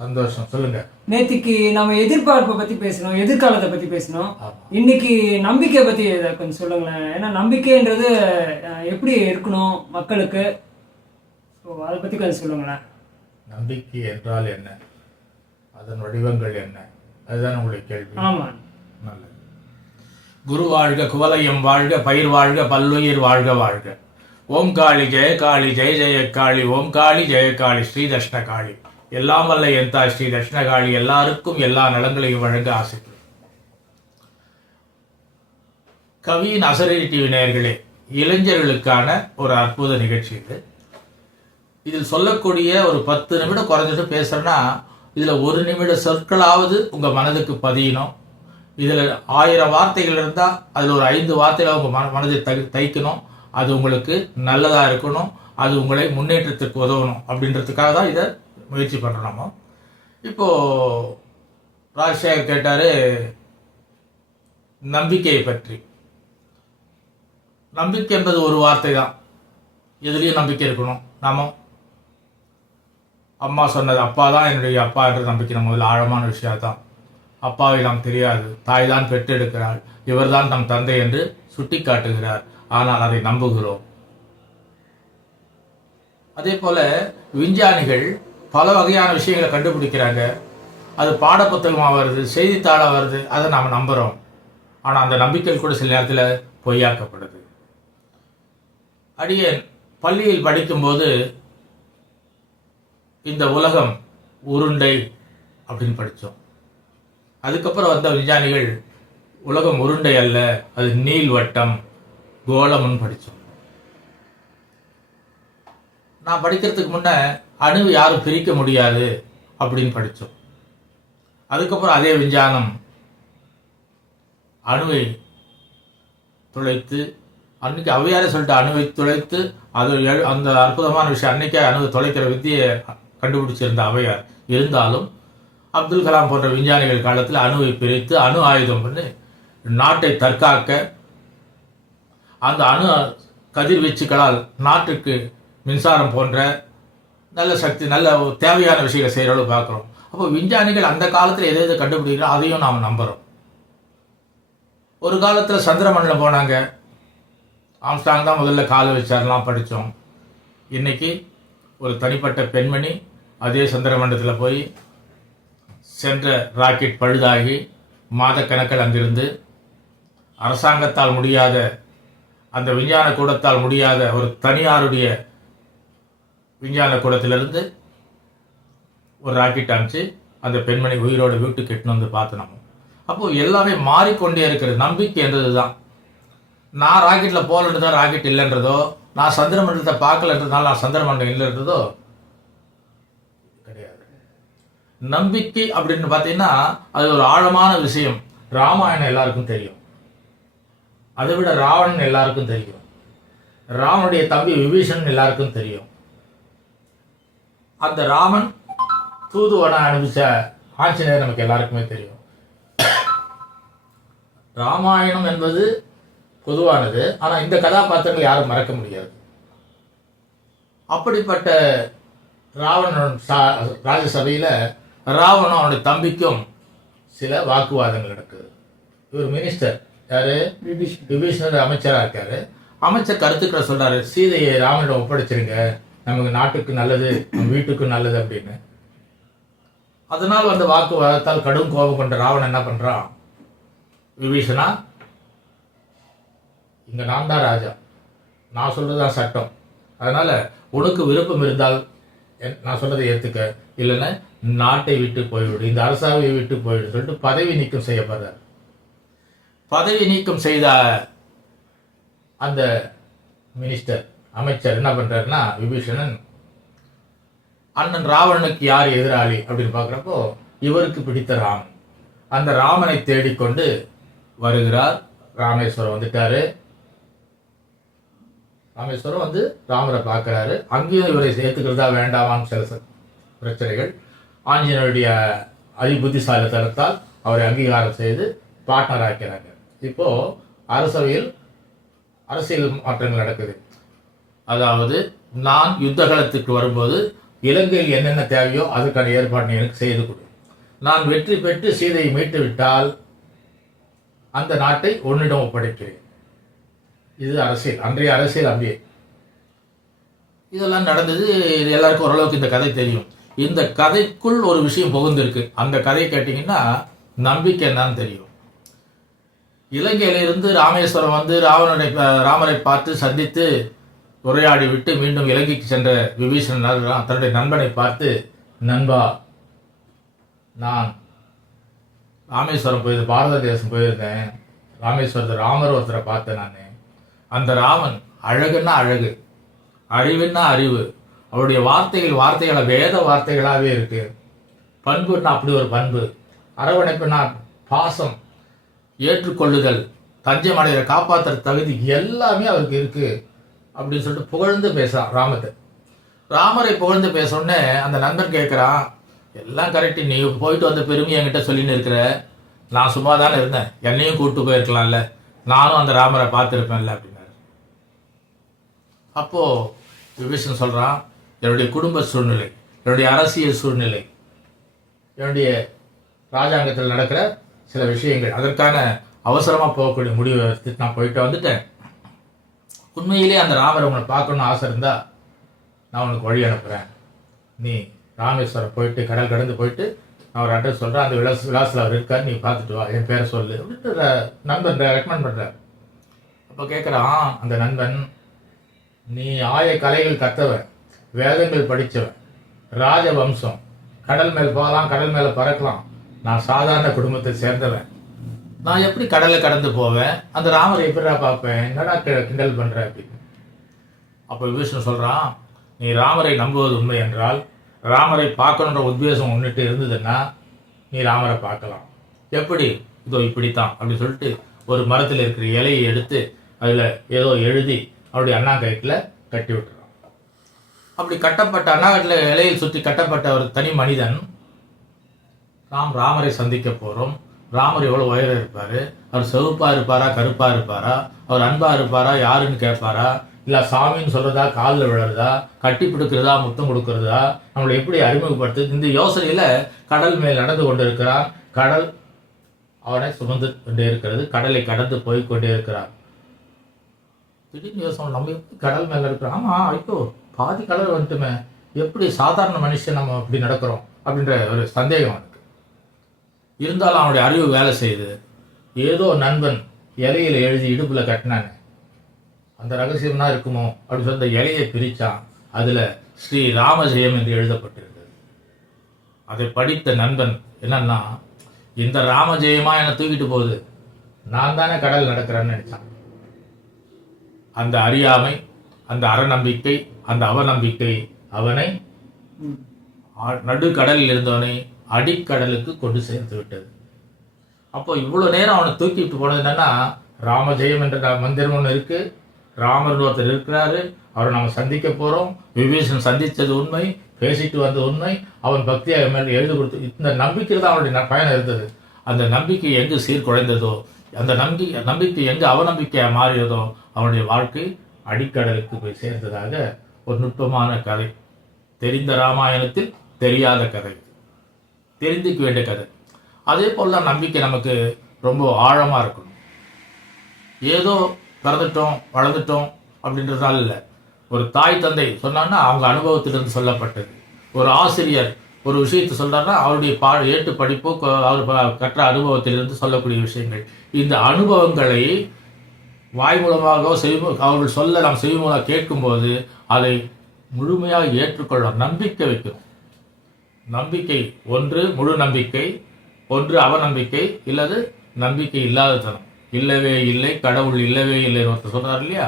சந்தோஷம். சொல்லுங்க. நேத்திக்கு நம்ம எதிர்பார்ப்பை பத்தி பேசணும் எதிர்காலத்தை பத்தி பேசணும். இன்னைக்கு நம்பிக்கை பத்தி கொஞ்சம் சொல்லுங்களேன். ஏன்னா நம்பிக்கைன்றது எப்படி இருக்கணும் மக்களுக்கு? ஸோ அதை பத்தி கொஞ்சம் சொல்லுங்களேன். நம்பிக்கை என்றால் என்ன? அதன் வடிவங்கள் என்ன? அதுதான் உங்களுடைய கேள்வி. ஆமா. நல்லது. குரு வாழ்க குவலயம் வாழ்க பயிர் வாழ்க பல்லுயிர் வாழ்க வாழ்க. ஓம் காளி ஜெய காளி ஜெய ஜெய காளி ஓம் காளி ஜெய காளி காளி. எல்லாம் வல்ல என் தாய் ஸ்ரீ தட்சிணகாளி. எல்லாருக்கும் எல்லா நலங்களையும் வழங்க ஆசைக்கிறேன் கவியின் அசரடி டிவி நேயர்களே இளைஞர்களுக்கான ஒரு அற்புத நிகழ்ச்சி இது. இதில் சொல்லக்கூடிய ஒரு பத்து நிமிடம் குறைஞ்சிட்டு பேசுறேன்னா இதில் ஒரு நிமிட சொற்களாவது உங்கள் மனதுக்கு பதியணும். இதில் ஆயிரம் வார்த்தைகள் இருந்தால் அதில் ஒரு ஐந்து வார்த்தைகளை உங்கள் மன மனதை தை தைக்கணும். அது உங்களுக்கு நல்லதாக இருக்கணும். அது உங்களை முன்னேற்றத்துக்கு உதவணும் அப்படின்றதுக்காக தான் இதை முயற்சி பண்றோம்? இப்போது ராஜசேகர் கேட்டார் நம்பிக்கையை பற்றி. நம்பிக்கை என்பது ஒரு வார்த்தை தான். எதுலேயும் நம்பிக்கை இருக்கணும். நாம அம்மா சொன்னது அப்பா தான் என்னுடைய அப்பா என்ற நம்பிக்கை முதல்ல ஆழமான விஷயம் தான். அப்பாவை நாம் தெரியாது. தாய் தான் பெற்றெடுக்கிறாள். இவர்தான் நம் தந்தை என்று சுட்டி காட்டுகிறார் ஆனால் அதை நம்புகிறோம். அதே போல விஞ்ஞானிகள் பல வகையான விஷயங்களை கண்டுபிடிக்கிறாங்க. அது பாடப்புத்தகமாக வருது செய்தித்தாளாக வருது அதை நாம் நம்புகிறோம் ஆனால் அந்த நம்பிக்கை கூட சில நேரத்தில் பொய்யாக்கப்படுது. அடியேன் பள்ளியில் படிக்கும்போது இந்த உலகம் உருண்டை அப்படின்னு படித்தோம் அதுக்கப்புறம் வந்த விஞ்ஞானிகள் உலகம் உருண்டை அல்ல அது நீள்வட்டம் கோலம்னு படித்தோம் நான் படிக்கிறதுக்கு முன்னே அணுவை யாரும் பிரிக்க முடியாது அப்படின்னு படித்தோம். அதுக்கப்புறம் அதே விஞ்ஞானம். அணுவை துளைத்து அன்னைக்கு அவையாரே சொல்லிட்டு அணுவை துளைத்து அது எழு- அந்த அற்புதமான விஷயம் அன்னைக்கே அணுவை தொலைக்கிற வித்தியை கண்டுபிடிச்சிருந்த அவையார் இருந்தாலும் அப்துல் கலாம் போன்ற விஞ்ஞானிகள் காலத்தில் அணுவை பிரித்து அணு ஆயுதம் பண்ணி நாட்டை தற்காக்க அந்த அணு கதிர்வீச்சுகளால் நாட்டுக்கு மின்சாரம் போன்ற நல்ல சக்தி நல்ல தேவையான விஷயங்களை அளவு பார்க்குறோம். அப்போ விஞ்ஞானிகள் அந்த காலத்தில் எது எது கண்டுபிடிக்கிறோம் அதையும் நாம் நம்புகிறோம் ஒரு காலத்தில் சந்திரமண்டலம் போனாங்க. ஆம்ஸ்டாங் தான் முதல்ல காலை வச்சாரெல்லாம் படித்தோம். இன்னைக்கு ஒரு தனிப்பட்ட பெண்மணி அதே சந்திரமண்டலத்தில் போய் சென்ற ராக்கெட் பழுதாகி மாதக்கணக்கில் அங்கிருந்து அரசாங்கத்தால் முடியாத அந்த விஞ்ஞான கூடத்தால் முடியாத ஒரு தனியாருடைய விஞ்ஞான கூடத்திலிருந்து ஒரு ராக்கெட் அனுப்பிச்சு அந்த பெண்மணி உயிரோட வீட்டுக்கு எட்டுன்னு வந்து பார்த்து நம்ம. எல்லாமே மாறிக்கொண்டே இருக்கிறது நம்பிக்கை என்றது தான் நான் ராக்கெட்டில் போகலன்றதோ ராக்கெட் இல்லைன்றதோ நான் சந்திரமண்டலத்தை பார்க்கலன்றதுனால நான் சந்திரமண்டலம் இல்லைன்றதோ கிடையாது. நம்பிக்கை அப்படின்னு பார்த்தீங்கன்னா அது ஒரு ஆழமான விஷயம். ராமாயணம் எல்லாருக்கும் தெரியும். அதை விட ராவணன் எல்லாருக்கும் தெரியும். ராவனுடைய தம்பி விபீஷன் எல்லாருக்கும் தெரியும். அந்த ராமன் தூதுவன அனுப்பிச்ச ஆஞ்சநேயர் நமக்கு எல்லாருக்குமே தெரியும். ராமாயணம் என்பது பொதுவானது. ஆனால் இந்த கதாபாத்திரங்கள் யாரும் மறக்க முடியாது. அப்படிப்பட்ட ராவணன் சா- ராஜசபையில் ராவணன் அவனுடைய தம்பிக்கும் சில வாக்குவாதங்கள் நடக்குது. இவர் மினிஸ்டர் யாரு? விபீஷன் விபீஷணர் அமைச்சராக இருக்காரு. அமைச்சர் கருத்துக்களை சொல்றாரு. சீதையை ராமனிடம் ஒப்படைச்சிருங்க. நமக்கு நாட்டுக்கு நல்லது நம் வீட்டுக்கு நல்லது அப்படின்னு. அதனால் வந்த வாக்குவாதத்தால் கடும் கோபம் கொண்ட ராவணன் என்ன பண்றான்? விபீஷனா இங்கே நான் தான் ராஜா. நான் சொல்றதுதான் சட்டம். அதனால உனக்கு விருப்பம் இருந்தால் நான் சொல்றதை ஏத்துக்க. இல்லைன்னா நாட்டை விட்டு போய்விடு. இந்த அரசாவையை விட்டு போய்விடு. சொல்லிட்டு பதவி நீக்கம் செய்யப்படுறார் பதவி நீக்கம் செய்த அந்த மினிஸ்டர் அமைச்சர் என்ன பண்றாருன்னா விபீஷணன் அண்ணன் ராவணனுக்கு யார் எதிராளி அப்படின்னு பார்க்குறப்போ இவருக்கு பிடித்த ராமன் அந்த ராமனை தேடிக்கொண்டு வருகிறார். ராமேஸ்வரம் வந்துட்டாரு. ராமேஸ்வரம் வந்து ராமரை பார்க்குறாரு. அங்கேயும் இவரை சேர்த்துக்கிறதா வேண்டாமான்னு சில பிரச்சனைகள். ஆஞ்சநேயருடைய அதிபுத்திசாலித்தனத்தால் அவரை அங்கீகாரம் செய்து பார்ட்னர் ஆக்கிறாங்க. இப்போ அரசவையில் அரசியல் மாற்றங்கள் நடக்குது. அதாவது நான் யுத்த காலத்துக்கு வரும்போது இலங்கையில் என்னென்ன தேவையோ அதுக்கான ஏற்பாடு எனக்கு செய்து கொடு. நான் வெற்றி பெற்று சீதையை மீட்டு விட்டால் அந்த நாட்டை உன்னிடம் ஒப்படைக்கிறேன். இது அரசியல். அன்றைய அரசியல் அப்படியே. இதெல்லாம் நடந்தது இது எல்லாருக்கும் ஓரளவுக்கு இந்த கதை தெரியும். இந்த கதைக்குள் ஒரு விஷயம் புகுந்திருக்கு. அந்த கதையை கேட்டிங்கன்னா நம்பிக்கை என்னன்னு தெரியும். இலங்கையிலிருந்து ராமேஸ்வரம் வந்து ராவணனை ராமரை பார்த்து சந்தித்து உரையாடி விட்டு மீண்டும் இலங்கைக்கு சென்ற விபீஷணன் தன்னுடைய நண்பனை பார்த்து நண்பா நான் ராமேஸ்வரம் போய் பாரத தேசம் போயிருந்தேன். ராமேஸ்வரத்தில் ராமர் ஒருத்தரை பார்த்தேன் நான். அந்த ராமன் அழகுன்னா அழகு அறிவுன்னா அறிவு. அவருடைய வார்த்தைகள் வார்த்தைகளை வேத வார்த்தைகளாகவே இருக்கு. பண்புன்னா அப்படி ஒரு பண்பு. அரவணைப்புனா பாசம் ஏற்றுக்கொள்ளுதல் தஞ்சை மலையை காப்பாற்றுற தகுதி எல்லாமே அவருக்கு இருக்குது அப்படின்னு சொல்லிட்டு புகழ்ந்து பேசுறான் ராமத்தை. ராமரை புகழ்ந்து பேசணுன்னே அந்த நண்பன் கேட்குறான் எல்லாம் கரெக்டு நீ போயிட்டு வந்த பெருமை என்கிட்ட சொல்லின்னு இருக்கிற. நான் சும்மா தானே இருந்தேன். என்னையும் கூப்பிட்டு போயிருக்கலாம்ல. நானும் அந்த ராமரை பார்த்துருப்பேன்ல அப்படின்னாரு. அப்போ விபீஷன் சொல்றான் என்னுடைய குடும்ப சூழ்நிலை என்னுடைய அரசியல் சூழ்நிலை என்னுடைய ராஜாங்கத்தில் நடக்கிற சில விஷயங்கள் அதற்கான அவசரமாக போகக்கூடிய முடிவை எடுத்துட்டு நான் போயிட்டு வந்துட்டேன். உண்மையிலே அந்த ராமரை உங்களை பார்க்கணும்னு ஆசை இருந்தால் நான் உனக்கு வழி அனுப்புகிறேன் நீ ராமேஸ்வரம் போயிட்டு கடல் கடந்து போயிட்டு நான் ஒரு அட்ரஸ் சொல்கிறேன் அந்த விலாஸ் விலாசில் அவர் இருக்கார் நீ பார்த்துட்டு வா. என் பேரை சொல்லு. அப்படின்ட்டு நண்பன் ரெக்கமெண்ட் பண்ணுறார் அப்போ கேட்குறான் அந்த நண்பன் நீ ஆய கலைகள் கத்தவன் வேதங்கள் படித்தவன் ராஜவம்சம் கடல் மேல் போகலாம் கடல் மேலே பறக்கலாம். நான் சாதாரண குடும்பத்தை சேர்ந்தவன். நான் எப்படி கடலை கடந்து போவேன்? அந்த ராமரை எப்படிடா பார்ப்பேன்? என்னடா கிண்டல் பண்ற அப்படின்னு அப்போ விபீஷன் சொல்றான் நீ ராமரை நம்புவது உண்மை என்றால் ராமரை பார்க்கணுன்ற உத்வேசம் ஒன்றுட்டு இருந்ததுன்னா நீ ராமரை பார்க்கலாம். எப்படி? இதோ இப்படித்தான். அப்படின்னு சொல்லிட்டு ஒரு மரத்தில் இருக்கிற இலையை எடுத்து அதில் ஏதோ எழுதி அவருடைய அண்ணா கட்டி விட்டுறான். அப்படி கட்டப்பட்ட அண்ணாங்கட்டில் இலையில் சுற்றி கட்டப்பட்ட ஒரு தனி மனிதன் நாம் ராமரை சந்திக்க போகிறோம் ராமர் எவ்வளோ உயரம் இருப்பார்? அவர் செவப்பாக இருப்பாரா கருப்பாக இருப்பாரா? அவர் அன்பாக இருப்பாரா யாருன்னு கேட்பாரா? இல்லை சாமின்னு சொல்கிறதா காலில் விழுறதா கட்டி பிடிக்கிறதா முத்தம் கொடுக்கறதா? நம்மளை எப்படி அறிமுகப்படுத்து இந்த யோசனையில் கடல் மேல் நடந்து கொண்டிருக்கிறான். கடல் அவனை சுமந்து கொண்டே இருக்கிறது. கடலை கடந்து போய் கொண்டே இருக்கிறான். திடீர்னு யோசனை நம்ம எப்படி கடல் மேலே இருக்கிறோம்? ஆமா ஐயோ பாதி கடல் வந்துட்டுமே. எப்படி சாதாரண மனுஷன் நம்ம இப்படி நடக்கிறோம்? அப்படின்ற ஒரு சந்தேகம் இருந்தாலும் அவனுடைய அறிவு வேலை செய்யுது ஏதோ நண்பன் இலையில எழுதி இடுப்புல கட்டினானே அந்த ரகசியம்னா இருக்குமோ? அப்படின்னு சொல்லி அந்த இலையை பிரிச்சான். அதுல ஸ்ரீ ராமஜெயம் என்று எழுதப்பட்டிருந்தது. அதை படித்த நண்பன் என்னன்னா இந்த ராமஜெயமா என்னை தூக்கிட்டு போகுது. நான் தானே கடல் நடக்கிறேன்னு நினைச்சான். அந்த அறியாமை அந்த அறநம்பிக்கை அந்த அவநம்பிக்கை அவனை நடுக்கடலில் இருந்தவனை அடிக்கடலுக்கு கொண்டு சேர்த்து விட்டது. அப்போ இவ்வளோ நேரம் அவனை தூக்கிட்டு போனது என்னன்னா ராமஜெயம் என்ற மந்திரம் ஒன்று இருக்கு. ராமர் ஒருத்தர் இருக்கிறாரு. அவரை நம்ம சந்திக்க போறோம். விபீஷன் சந்தித்தது உண்மை பேசிட்டு வந்த உண்மை. அவன் பக்தியாக மேலே எழுதி கொடுத்து இந்த நம்பிக்கையில் தான் அவனுடைய பயணம் இருந்தது. அந்த நம்பிக்கை எங்கு சீர்குலைந்ததோ அந்த நம்பிக்கை நம்பிக்கை எங்கு அவநம்பிக்கையாக மாறியதோ அவனுடைய வாழ்க்கை அடிக்கடலுக்கு போய் சேர்ந்ததாக ஒரு நுட்பமான கதை. தெரிந்த ராமாயணத்தில் தெரியாத கதை. தெரிந்துக்க வேண்டிய கதை. அதே போல் தான் நம்பிக்கை நமக்கு ரொம்ப ஆழமாக இருக்கணும். ஏதோ பிறந்துட்டோம் வளர்ந்துட்டோம் அப்படின்றதால இல்லை. ஒரு தாய் தந்தை சொன்னான்னா அவங்க அனுபவத்திலிருந்து சொல்லப்பட்டது. ஒரு ஆசிரியர் ஒரு விஷயத்தை சொல்றாருன்னா அவருடைய பா ஏட்டு படிப்போ அவர் கற்ற அனுபவத்திலிருந்து சொல்லக்கூடிய விஷயங்கள். இந்த அனுபவங்களை வாய் மூலமாகவோ செவி அவர்கள் சொல்ல நாம் செவி மூலம் கேட்கும்போது அதை முழுமையாக ஏற்றுக்கொள்ள நம்பிக்கை வைக்கிறோம் நம்பிக்கை ஒன்று முழு நம்பிக்கை. ஒன்று அவநம்பிக்கை இல்லது நம்பிக்கை இல்லாததனம் இல்லவே இல்லை கடவுள் இல்லவே இல்லைன்னு ஒருத்தர் சொல்றாரு இல்லையா?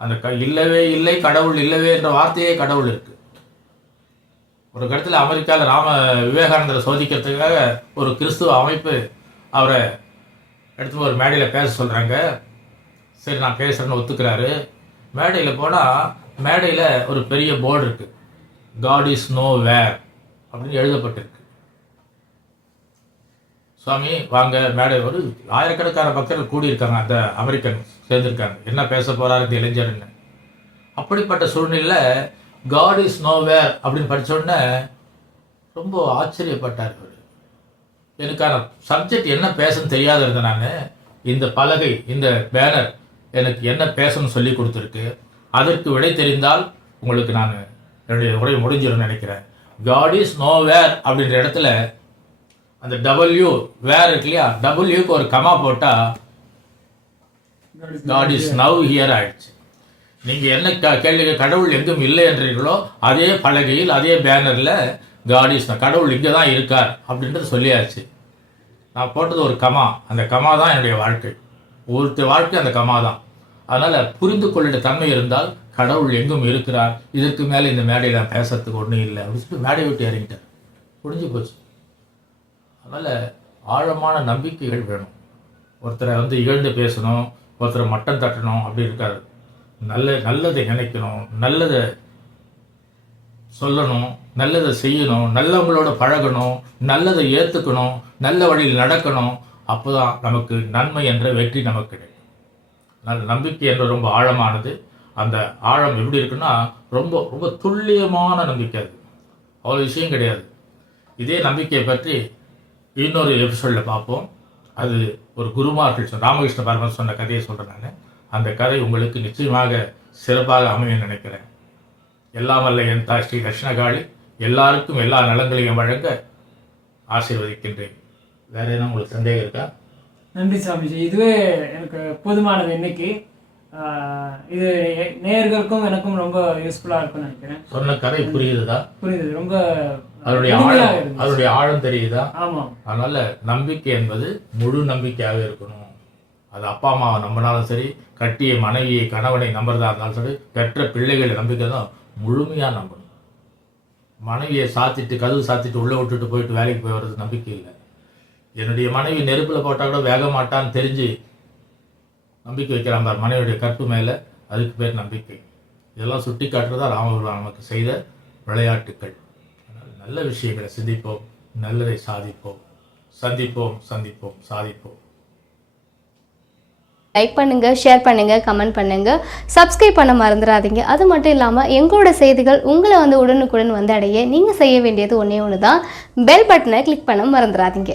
அந்த க இல்லவே இல்லை கடவுள் இல்லவே என்ற வார்த்தையே கடவுள் இருக்கு. ஒரு கட்டத்தில் அமெரிக்காவில் ராம விவேகானந்தரை சோதிக்கிறதுக்காக ஒரு கிறிஸ்துவ அமைப்பு அவரை எடுத்து ஒரு மேடையில் பேச சொல்கிறாங்க சரி நான் பேசுகிறேன்னு ஒத்துக்கிறாரு. மேடையில் போனால் மேடையில் ஒரு பெரிய போர்டு இருக்குது காட் இஸ் நோ வேர் அப்படின்னு எழுதப்பட்டிருக்கு. சுவாமி வாங்க மேடை ஒரு ஆயிரக்கணக்கான பக்தர்கள் கூடியிருக்காங்க அந்த அமெரிக்கன் சேர்ந்திருக்காங்க. என்ன பேச போறாரு இந்த இளைஞர்னு அப்படிப்பட்ட சூழ்நிலையில் காட் இஸ் நோவேர் அப்படின்னு படிச்ச உடனே ரொம்ப ஆச்சரியப்பட்டார் அவர் எனக்கான சப்ஜெக்ட் என்ன பேசணும்னு தெரியாத இருந்தேன் நான். இந்த பலகை இந்த பேனர் எனக்கு என்ன பேசணும்னு சொல்லி கொடுத்துருக்கு. அதற்கு விடை தெரிந்தால் உங்களுக்கு நான் என்னுடைய உரை முடிஞ்சிடும் நினைக்கிறேன். காட் இஸ் நோ வேர் அப்படின்ற இடத்துல அந்த டபுள்யூ வேர் இருக்கு இல்லையா? டபுள்யூக்கு ஒரு கமா போட்டால் காட் இஸ் நவ் ஹியர் ஆயிடுச்சு. நீங்க என்ன க- கேள்வி கடவுள் எங்கும் இல்லை என்றீர்களோ அதே பலகையில் அதே பேனர்ல காட் இஸ் கடவுள் இங்கே தான் இருக்கார் அப்படின்றது சொல்லியாச்சு. நான் போட்டது ஒரு கமா அந்த கமா தான் என்னுடைய வாழ்க்கை. ஒருத்தர் வாழ்க்கை அந்த கமா தான். அதனால புரிந்து கொள்ளிட தன்மை இருந்தால் கடவுள் எங்கும் இருக்கிறார். இதற்கு மேலே இந்த மேடையில் நான் பேசுறதுக்கு ஒன்றும் இல்லை. அப்படின்னு சொல்லிட்டு மேடை விட்டு இறங்கிட்டார் முடிஞ்சு போச்சு. அதனால் ஆழமான நம்பிக்கைகள் வேணும். ஒருத்தரை வந்து இகழ்ந்து பேசணும் ஒருத்தரை மட்டம் தட்டணும் அப்படி இருக்காது. நல்ல நல்லதை நினைக்கணும் நல்லதை சொல்லணும் நல்லதை செய்யணும் நல்லவங்களோட பழகணும் நல்லதை ஏற்றுக்கணும் நல்ல வழியில் நடக்கணும். அப்போதான் நமக்கு நன்மை என்ற வெற்றி நமக்கு கிடைக்கும். நம்பிக்கை என்ற ரொம்ப ஆழமானது. அந்த ஆழம் எப்படி இருக்குன்னா ரொம்ப ரொம்ப துல்லியமான நம்பிக்கை அது. அவ்வளோ விஷயம் கிடையாது. இதே நம்பிக்கையை பற்றி இன்னொரு எபிசோடில் பார்ப்போம். அது ஒரு குருமார்கள் ராமகிருஷ்ண பரமன் சொன்ன கதையை சொல்கிறேன் நான். அந்த கதை உங்களுக்கு நிச்சயமாக சிறப்பாக அமையும் நினைக்கிறேன். எல்லாம் வல்ல என் தா ஸ்ரீ தட்சிணகாளி. எல்லாருக்கும் எல்லா நலங்களையும் வழங்க ஆசீர்வதிக்கின்றேன். வேறு என்ன உங்களுக்கு சந்தேகம் இருக்கா? நன்றி சாமிஜி. இதுவே எனக்கு போதுமானது இன்னைக்கு. இது நேயர்களுக்கும் எனக்கும் ரொம்ப யூஸ்ஃபுல்லா இருக்கும்னு நினைக்கிறேன். சொன்ன கதை புரியுதுதா? புரியுது. ரொம்ப அதனுடைய ஆழம். அதனுடைய ஆழம் தெரியுதா? ஆமாம் அதனால நம்பிக்கை என்பது முழு நம்பிக்கையாக இருக்கணும். அது அப்பா அம்மாவை நம்பினாலும் சரி கட்டிய மனைவியை கணவனை நம்புறதா இருந்தாலும் சரி பெற்ற பிள்ளைகளை நம்பிக்கை தான் முழுமையா நம்பணும். மனைவியை சாத்திட்டு கதவு சாத்திட்டு உள்ள விட்டுட்டு போயிட்டு வேலைக்கு போய் வர்றது நம்பிக்கை இல்லை. என்னுடைய மனைவி நெருப்பில் போட்டால் கூட வேக மாட்டான்னு தெரிஞ்சு நம்பிக்கை வைக்கிறான் பார் மனைவியுடைய கற்பு மேலே அதுக்கு பேர் நம்பிக்கை. இதெல்லாம் சுட்டி காட்டுறதா ராமபுரம் நமக்கு செய்த விளையாட்டுக்கள். அதனால் நல்ல விஷயங்களை சிந்திப்போம் நல்லதை சாதிப்போம். சந்திப்போம் சந்திப்போம் சாதிப்போம். லைக் பண்ணுங்க ஷேர் பண்ணுங்க கமெண்ட் பண்ணுங்க. சப்ஸ்கிரைப் பண்ண மறந்துடாதீங்க. அது மட்டும் இல்லாமல் எங்களோட செய்திகள் உங்களை வந்து உடனுக்குடன் வந்து அடைய நீங்கள் செய்ய வேண்டியது ஒன்றே ஒன்று தான் பெல் பட்டனை கிளிக் பண்ண மறந்துடாதீங்க.